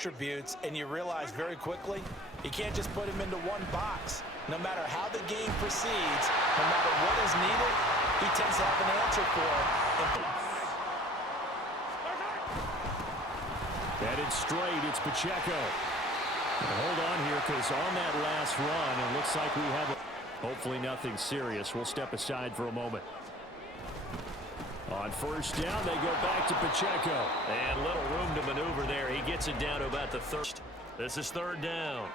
attributes, and you realize very quickly you can't just put him into one box. No matter how the game proceeds, no matter what is needed, he tends to have an answer for it. Headed straight, it's Pacheco. Hold on here, because on that last run, it looks like we have hopefully nothing serious. We'll step aside for a moment. On first down, they go back to Pacheco. And little room to maneuver there. He gets it down to about the third. This is third down.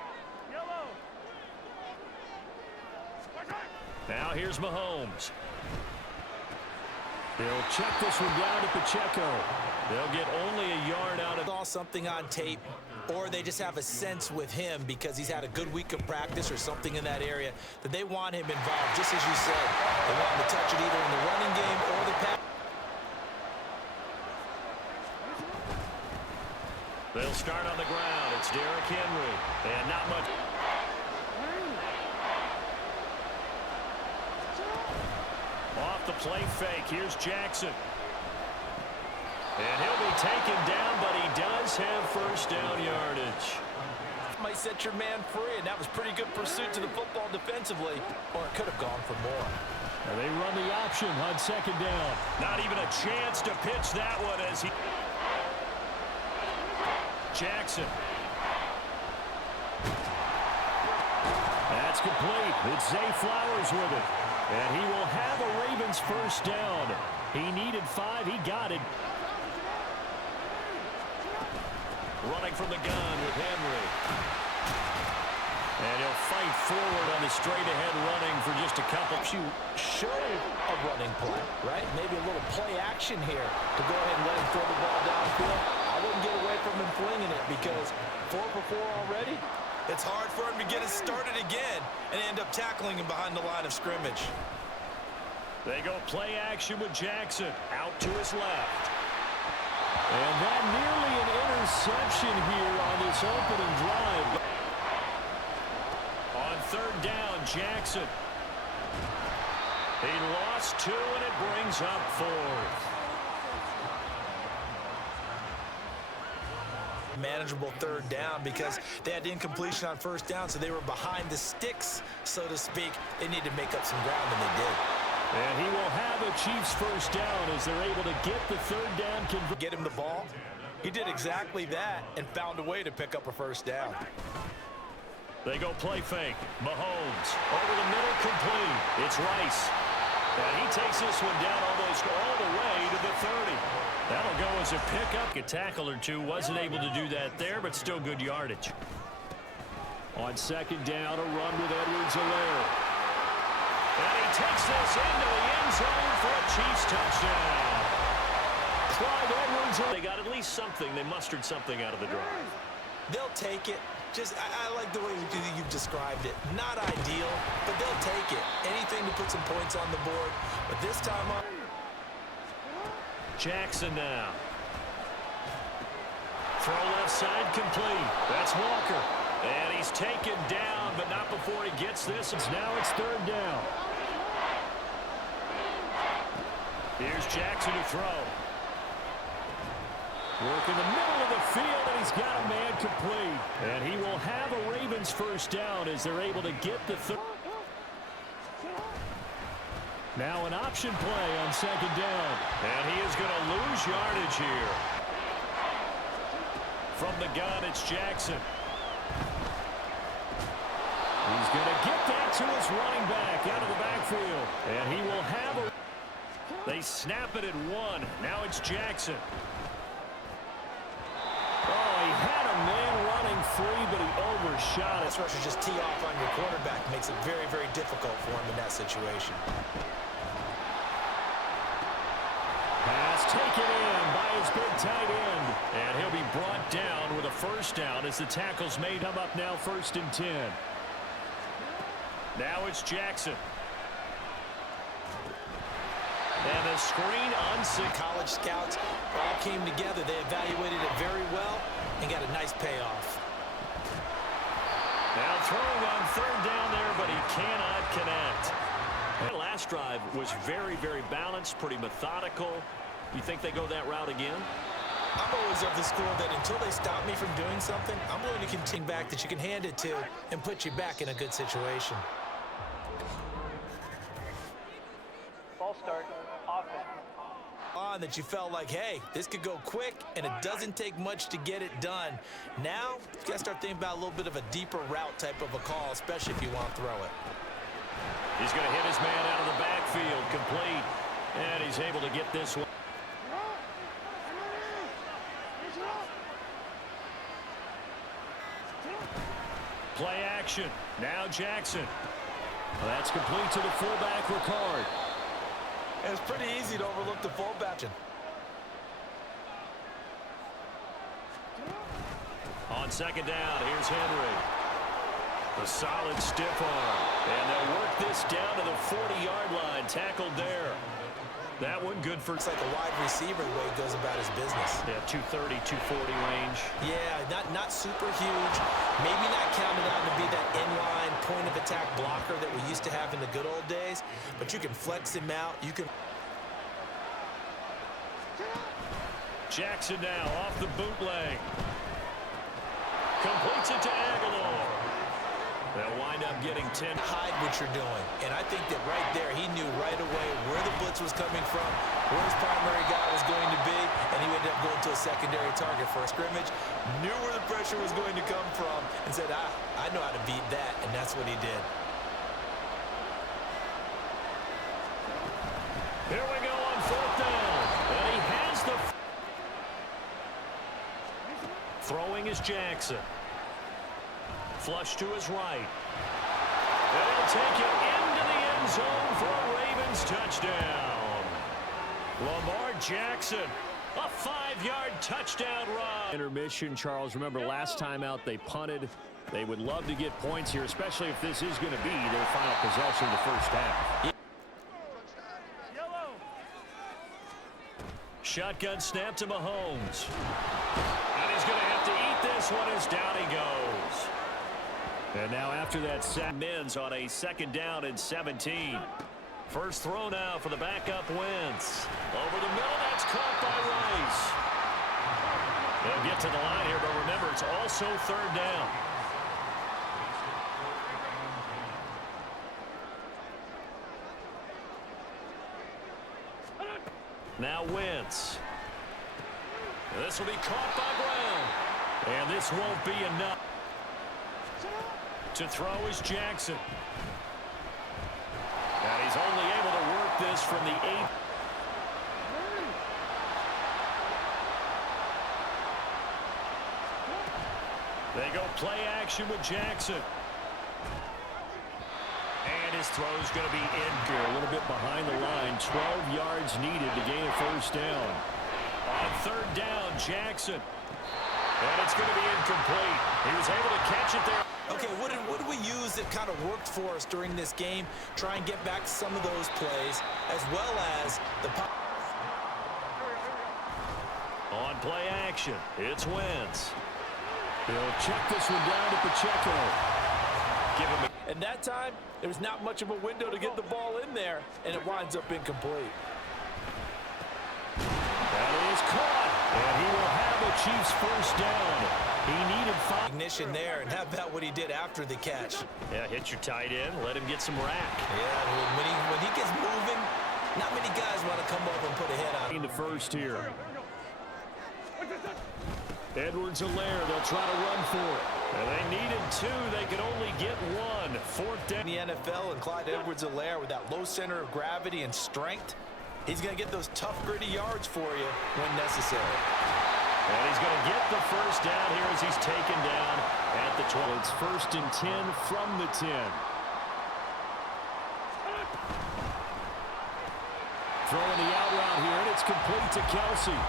Now here's Mahomes. They'll check this one down to Pacheco. They'll get only a yard out of Saw something on tape, or they just have a sense with him because he's had a good week of practice or something in that area that they want him involved, just as you said. They want him to touch it either in the running game or the pass. They'll start on the ground. It's Derrick Henry. And not much. Off the play fake. Here's Jackson. And he'll be taken down, but he does have first down yardage. Might set your man free, and that was pretty good pursuit to the football defensively, or it could have gone for more. And they run the option on second down. Not even a chance to pitch that one as he... Jackson. That's complete. It's Zay Flowers with it. And he will have a Ravens first down. He needed 5. He got it. Running from the gun with Henry. And he'll fight forward on the straight-ahead running for just a couple. Show a running play, right? Maybe a little play action here to go ahead and let him throw the ball downfield. I wouldn't get away from him flinging it because 4 for 4 already. It's hard for him to get it started again and end up tackling him behind the line of scrimmage. They go play action with Jackson out to his left. And that nearly an interception here on this opening drive. On third down, Jackson. He lost 2, and it brings up 4th. Manageable third down because they had incompletion on first down, so they were behind the sticks, so to speak. They need to make up some ground, and they did. And he will have a Chiefs first down as they're able to get the third down. Get him the ball. He did exactly that and found a way to pick up a first down. They go play fake. Mahomes over the middle, complete. It's Rice. And he takes this one down almost all the way to the 30. That'll go as a pickup. A tackle or two. Wasn't able to do that there, but still good yardage. On second down, a run with Edwards-Helaire. And he takes this into the end zone for a Chiefs touchdown. Clyde Edwards. They got at least something. They mustered something out of the drive. They'll take it. I like the way you've described it. Not ideal, but they'll take it. Anything to put some points on the board. But this time on. Jackson now. Throw left side complete. That's Walker. And he's taken down, but not before he gets this. Now it's third down. Here's Jackson to throw. Work in the middle of the field, and he's got a man complete. And he will have a Ravens first down as they're able to get the third. Now an option play on second down. And he is going to lose yardage here. From the gun, it's Jackson. He's going to get that to his running back out of the backfield. And he will have a... They snap it at 1. Now it's Jackson. Oh, he had a man running free, but he overshot it. This rusher just tee off on your quarterback makes it very, very difficult for him in that situation. Pass taken in by his big tight end. And he'll be brought down with a first down as the tackle's made him up now 1st and 10. Now it's Jackson. And the screen on college scouts all came together. They evaluated it very well and got a nice payoff. Now throwing on third down there, but he cannot connect. That last drive was very, very balanced, pretty methodical. You think they go that route again? I'm always of the school that until they stop me from doing something, I'm willing to continue back that you can hand it to and put you back in a good situation. Ball start, offense. On that you felt like, hey, this could go quick, and it doesn't take much to get it done. Now, you got to start thinking about a little bit of a deeper route type of a call, especially if you want to throw it. He's going to hit his man out of the backfield, complete, and he's able to get this one. Play action. Now Jackson. Well, that's complete to the fullback, Ricard. And it's pretty easy to overlook the fullback. On second down, here's Henry. A solid stiff arm. And they'll work this down to the 40-yard line. Tackled there. That one good for... It's like a wide receiver the way he goes about his business. Yeah, 230, 240 range. Yeah, not super huge. Maybe not counted on to be that inline point-of-attack blocker that we used to have in the good old days. But you can flex him out. You can... Jackson now off the bootleg. Completes it to Aguilar. They'll wind up getting 10. Hide what you're doing. And I think that right there, he knew right away where the blitz was coming from, where his primary guy was going to be, and he ended up going to a secondary target for a scrimmage, knew where the pressure was going to come from, and said, I know how to beat that, and that's what he did. Here we go on fourth down. And he has the... Throwing is Jackson. Flush to his right. And he'll take it into the end zone for a Ravens touchdown. Lamar Jackson, a 5-yard touchdown run. Intermission, Charles. Remember last time out they punted. They would love to get points here, especially if this is going to be their final possession of the first half. Shotgun snap to Mahomes. And he's going to have to eat this one as down he goes. And now after that set, Men's on a second down and 17. First throw now for the backup Wentz. Over the middle, that's caught by Rice. They'll get to the line here, but remember, it's also third down. Now Wentz. This will be caught by Brown. And this won't be enough. To throw is Jackson. And he's only able to work this from the 8. They go play action with Jackson. And his throw's going to be in here. A little bit behind the line. 12 yards needed to gain a first down. On third down, Jackson. And it's going to be incomplete. He was able to catch it there. Okay, what did we use that kind of worked for us during this game? Try and get back some of those plays, as well as the... On play action, it's Wentz. He'll check this one down to Pacheco. Give him a... And that time, there was not much of a window to get the ball in there, and it winds up incomplete. That is caught, and he will have a Chiefs first down. He needed 5. Ignition there, and how about what he did after the catch? Yeah, hit your tight end, let him get some rack. Yeah, when he gets moving, not many guys want to come up and put a hit on him. In the first here. Edwards-Helaire, they'll try to run for it. And they needed 2, they could only get 1. Fourth down. In the NFL, and Clyde Edwards-Helaire with that low center of gravity and strength, he's going to get those tough, gritty yards for you when necessary. And he's going to get the first down here as he's taken down at the 12. It's first and 10 from the 10. Throwing the out route here, and it's complete to Kelsey.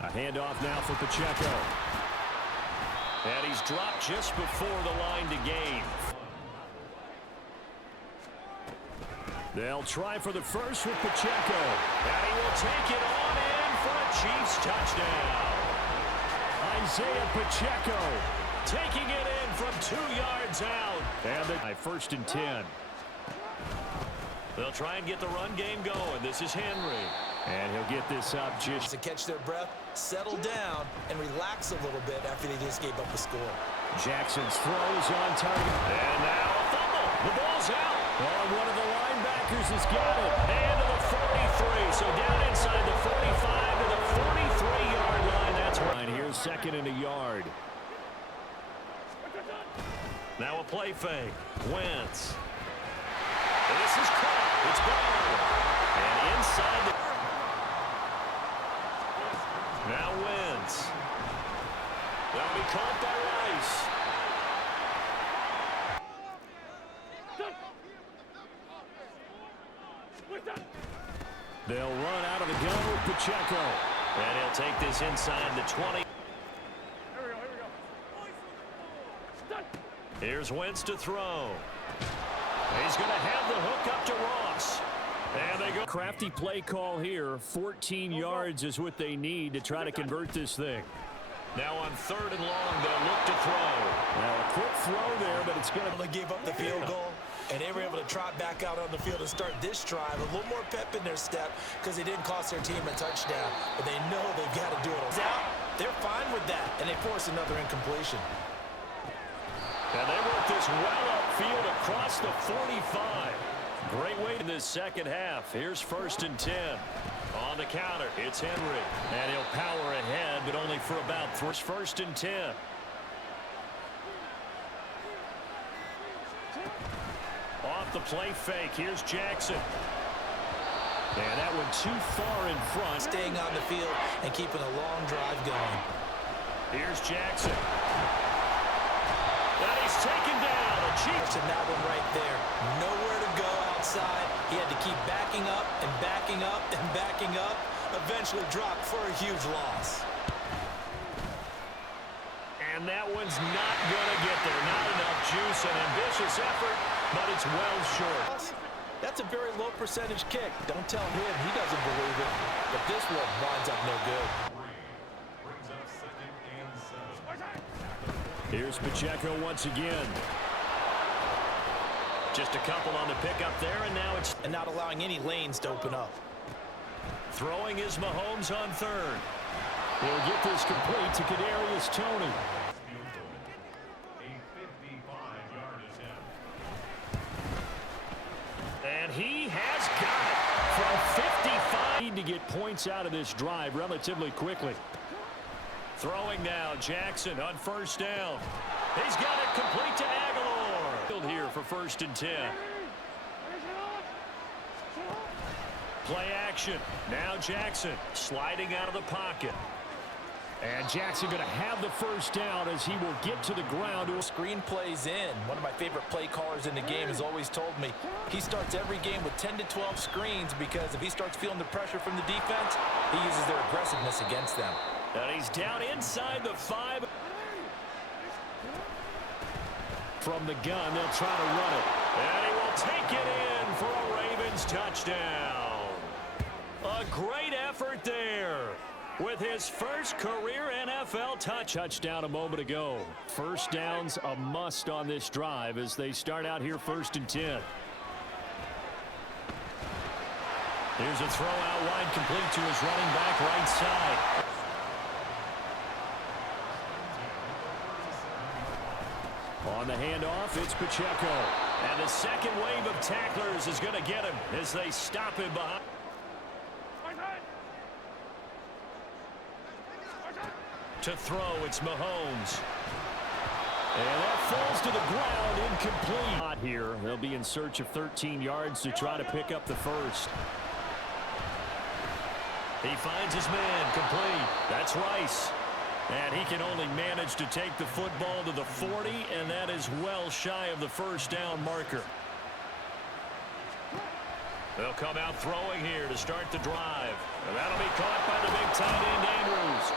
A handoff now for Pacheco. And he's dropped just before the line to gain. They'll try for the first with Pacheco. And he will take it on in for a Chiefs touchdown. Isaiah Pacheco taking it in from 2 yards out. And the first and 10. They'll try and get the run game going. This is Henry. And he'll get this up just to catch their breath, settle down, and relax a little bit after they just gave up a score. Jackson's throws on target. And now a fumble. The ball's out. Oh, one of the linebackers has got it. And to the 43. So down inside the 45 to the 43-yard line. That's right. Here's second and a yard. Now a play fake. Wentz. This is caught. It's gone. And inside the... Now Wentz. That'll be caught by Rice. They'll run out of the gun with Pacheco. And he'll take this inside the 20. Here's Wentz to throw. He's going to have the hook up to Ross. And they go. Crafty play call here. 14 yards is what they need to try to convert this thing. Now on 3rd and long, they'll look to throw. Now a quick throw there, but it's going to... They gave up the field goal, and they were able to trot back out on the field and start this drive. A little more pep in their step because they didn't cost their team a touchdown. But they know they've got to do it. Out, they're fine with that, and they force another incompletion. And they work this well upfield across the 45. Great way in this second half. Here's 1st and 10. On the counter, it's Henry. And he'll power ahead, but only for about 1st and 10. Off the play fake, here's Jackson. And that one too far in front. Staying on the field and keeping a long drive going. Here's Jackson. And he's taken down. And that one right there. Nowhere to go outside. He had to keep backing up and backing up and backing up. Eventually dropped for a huge loss. And that one's not going to get there. Not enough juice. An ambitious effort, but it's well short. That's a very low percentage kick. Don't tell him he doesn't believe it. But this one winds up no good. Here's Pacheco once again. Just a couple on the pickup there, and now it's... And not allowing any lanes to open up. Throwing is Mahomes on 3rd. He'll get this complete to Kadarius Toney. And he has got it from 55. Need to get points out of this drive relatively quickly. Throwing now, Jackson on 1st down. He's got it complete to Aguilar. Here for 1st and 10. Play action. Now Jackson sliding out of the pocket. And Jackson going to have the 1st down as he will get to the ground. Screen plays in. One of my favorite play callers in the game has always told me he starts every game with 10 to 12 screens because if he starts feeling the pressure from the defense, he uses their aggressiveness against them. And he's down inside the 5. From the gun, they'll try to run it. And he will take it in for a Ravens touchdown. A great effort there with his first career NFL touchdown a moment ago. 1st down's a must on this drive as they start out here 1st and 10. Here's a throw out wide complete to his running back right side. On the handoff, it's Pacheco. And the second wave of tacklers is going to get him as they stop him behind. To throw, it's Mahomes. And that falls to the ground, incomplete. Not here. They'll be in search of 13 yards to try to pick up the 1st. He finds his man, complete. That's Rice. And he can only manage to take the football to the 40, and that is well shy of the 1st down marker. They'll come out throwing here to start the drive. And that'll be caught by the big tight end, Andrews.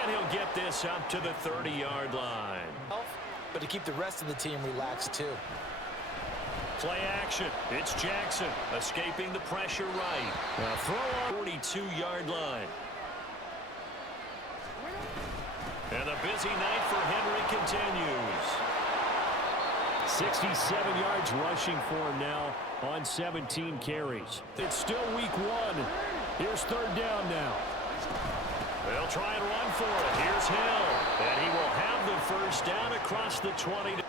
And he'll get this up to the 30-yard line. But to keep the rest of the team relaxed, too. Play action. It's Jackson escaping the pressure right. Now throw on 42-yard line. And the busy night for Henry continues. 67 yards rushing for him now on 17 carries. It's still week one. Here's third down now. They'll try and run for it. Here's Hill. And he will have the first down across the 20.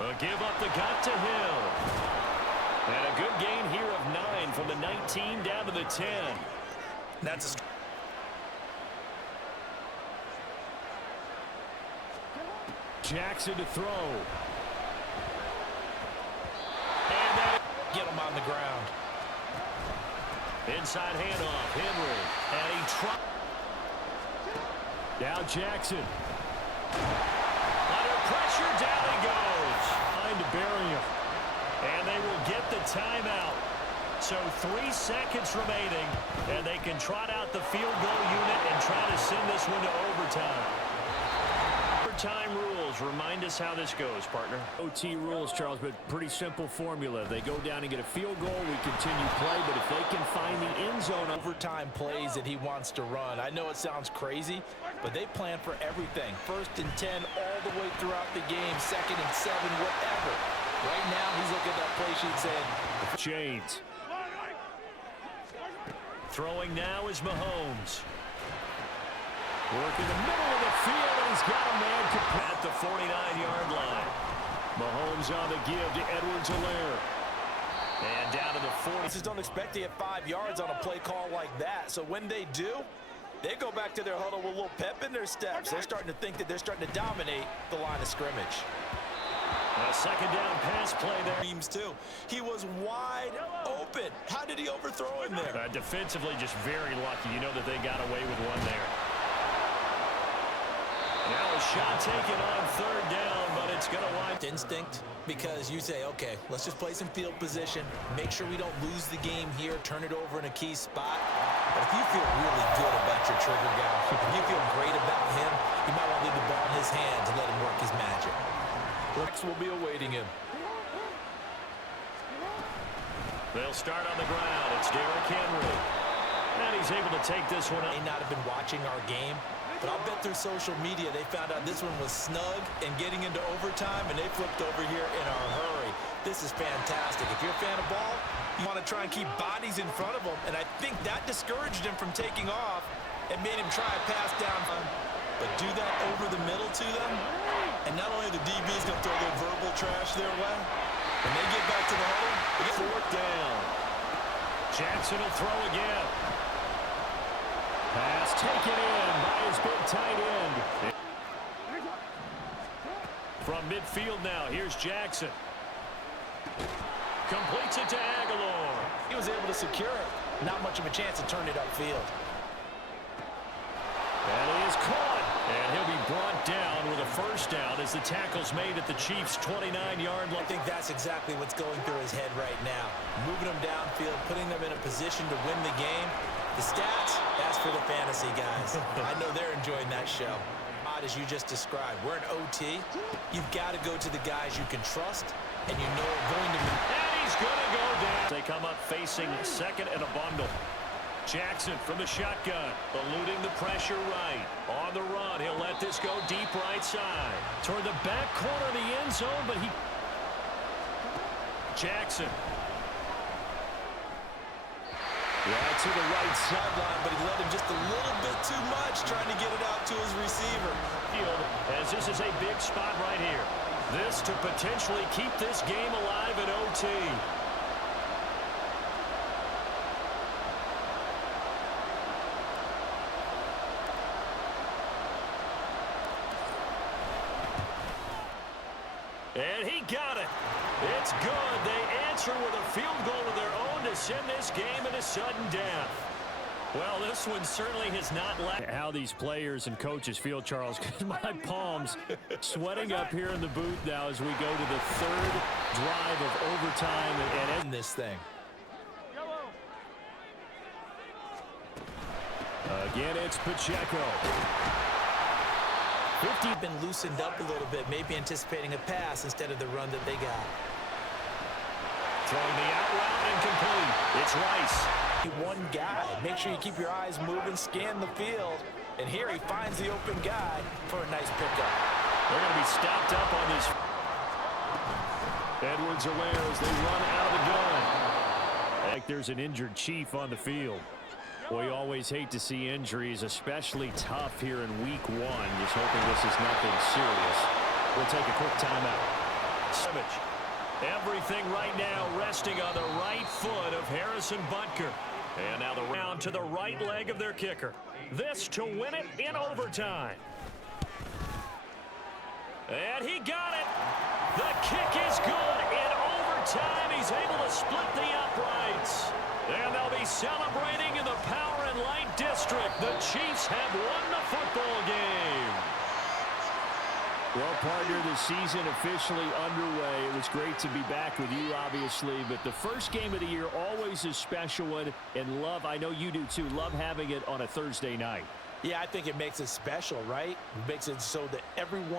A give up the gut to Hill. And a good gain here of 9 from the 19 down to the 10. That's a Jackson to throw. And that get him on the ground. inside handoff. Henry. And he tried. Now Jackson. Under pressure, down he goes. Trying to bury him. And they will get the timeout. So 3 seconds remaining, and they can trot out the field goal unit and try to send this one to overtime. Overtime rules. Remind us how this goes, partner. OT rules, Charles, but pretty simple formula. They go down and get a field goal, we continue play, but if they can find the end zone. Overtime plays that he wants to run. I know it sounds crazy, but they plan for everything. 1st and 10 all the way throughout the game. 2nd and 7, whatever. Right now, he's looking at that play sheet saying, Chains. Throwing now is Mahomes. Work in the middle of the field, and he's got a man At the 49-yard line. Mahomes on the give to Edwards-Helaire. And down to the 40. just don't expect to get 5 yards on a play call like that. So when they do, they go back to their huddle with a little pep in their steps. They're starting to think that they're starting to dominate the line of scrimmage. A second down pass play there. Teams too. He was wide open. How did he overthrow him there? Defensively, just very lucky. You know that they got away with one there. Now a shot taken on 3rd down, but it's going to wind. Instinct, because you say, okay, let's just play some field position, make sure we don't lose the game here, turn it over in a key spot. But if you feel really good about your trigger guy, if you feel great about him, you might want to leave the ball in his hands and let him work his magic. Brooks will be awaiting him. They'll start on the ground. It's Derrick Henry. And he's able to take this one up. May not have been watching our game, but I'll bet through social media they found out this one was snug and getting into overtime, and they flipped over here in a hurry. This is fantastic. If you're a fan of ball, you want to try and keep bodies in front of him, and I think that discouraged him from taking off and made him try a pass down. But do that over the middle to them, and not only are the DBs going to throw their verbal trash their way, when they get back to the huddle, they get 4th down. Jackson will throw again. Pass taken in by his big tight end. From midfield now, here's Jackson. Completes it to Aguilar. He was able to secure it. Not much of a chance to turn it upfield. And he is caught. And he'll be brought down with a first down as the tackle's made at the Chiefs' 29-yard line. I think that's exactly what's going through his head right now. Moving them downfield, putting them in a position to win the game. The stats, that's for the fantasy guys. I know they're enjoying that show. As you just described, we're an OT. You've got to go to the guys you can trust, and you know are going to be. And he's going to go down. They come up facing 2nd and a bundle. Jackson from the shotgun, eluding the pressure right. On the run, he'll let this go deep right side. Toward the back corner of the end zone, but he... Jackson. Yeah, to the right Sideline, but he let him just a little bit too much, trying to get it out to his receiver. Field, as this is a big spot right here. This to potentially keep this game alive in OT. And he got it. It's good. They answer with a field goal of their own to send this game into sudden death. Well, this one certainly has not left. How these players and coaches feel, Charles, because my palms sweating up here in the booth now as we go to the 3rd drive of overtime and In this thing. again, it's Pacheco. 50 been loosened up a little bit, maybe anticipating a pass instead of the run that they got. Throwing the out route incomplete. It's Rice. One guy. Make sure you keep your eyes moving, scan the field. And here he finds the open guy for a nice pickup. They're going to be stopped up on this. Edwards-Helaire as they run out of the gun. Like there's an injured Chief on the field. We always hate to see injuries, especially tough here in week 1. Just hoping this is nothing serious. We'll take a quick timeout. Everything right now resting on the right foot of Harrison Butker. And now the round to the right leg of their kicker. This to win it in overtime. And he got it. The kick is good. In overtime, he's able to split the uprights. And they'll be celebrating in the Power and Light District. The Chiefs have won the football game. Well, partner, the season officially underway. It was great to be back with you, obviously, but the first game of the year always a special one, and love, I know you do too, love having it on a Thursday night. Yeah, I think it makes it special, right? It makes it so that everyone